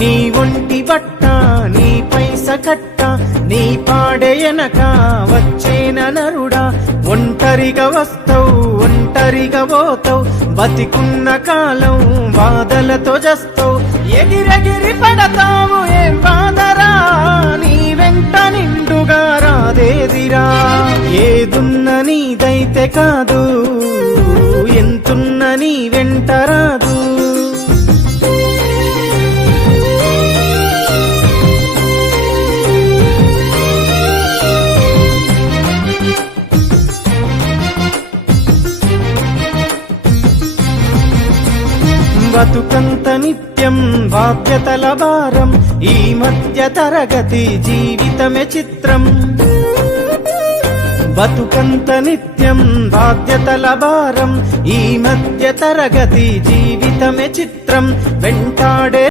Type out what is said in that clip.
నీ ఒంటి బట్ట నీ పైస కట్ట నీ పాడెయనక వచ్చేన నరుడా ఒంటరిగా వస్తావు ఒంటరిగా పోతావు బతికున్న కాలం బాధలతో జస్తావు ఎగిరెగిరి పడతావు ఏం బాధరా నీ వెంట నిండుగా రాదేదిరా ఏదున్న నీదైతే కాదు ఎంతున్న నీ వెంట రాదు బతుకంత నిత్యం బాధ్యతల భారం ఈ మధ్య తరగతి జీవితమే చిత్రం బతుకంత నిత్యం బాధ్యతల భారం ఈ మధ్య తరగతి జీవితమే చిత్రం వెంటాడే